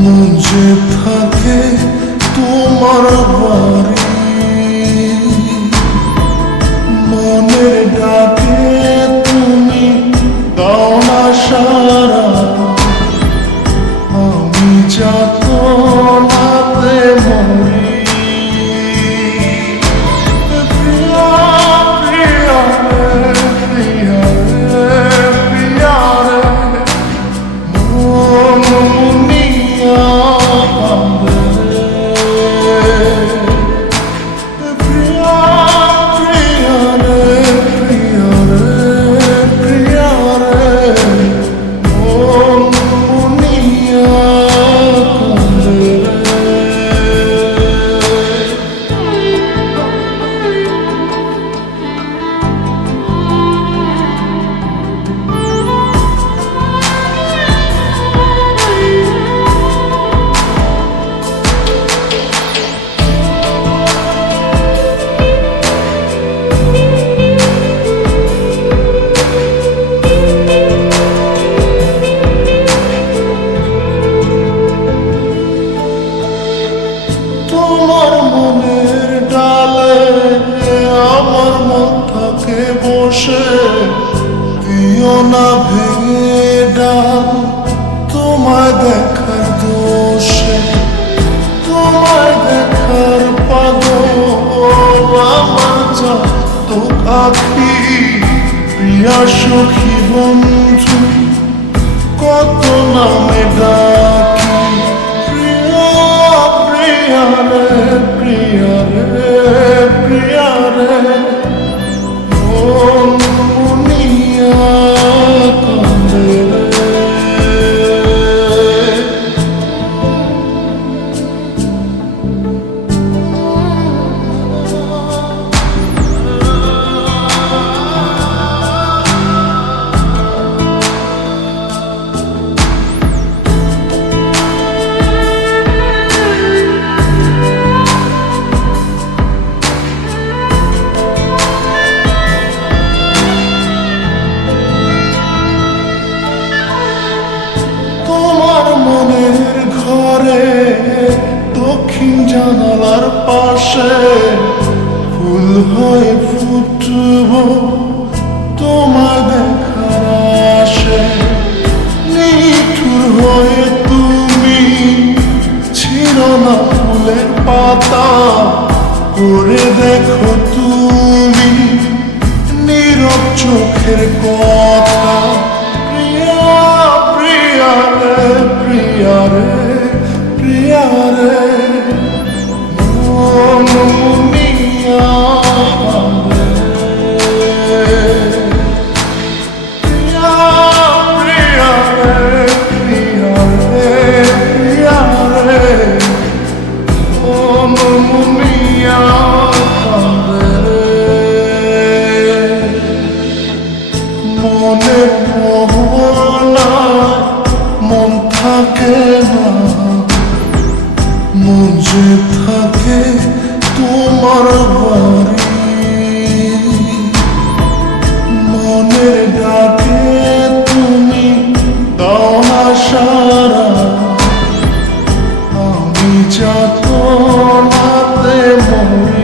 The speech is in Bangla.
মুঝে থাকে তোমার বা মনের ডালে আমার মন থাকে বসে। দিও না ভেঙে ডাল, তোমায় দেখার দোষে। তোমায় দেখার পাগল, আমার যা তো কাকি প্রিয়া সখী বন্ধু, কত নামে ডাক। ফুটব তোমায় দেখার আসে। নিঠুর হয়ে তুমি ছিল না ফুলের পাতা, করে দেখো তুমি নীরব চোখের কথা। প্রিয়া প্রিয়া রে, প্রিয়া যত নাতে মনে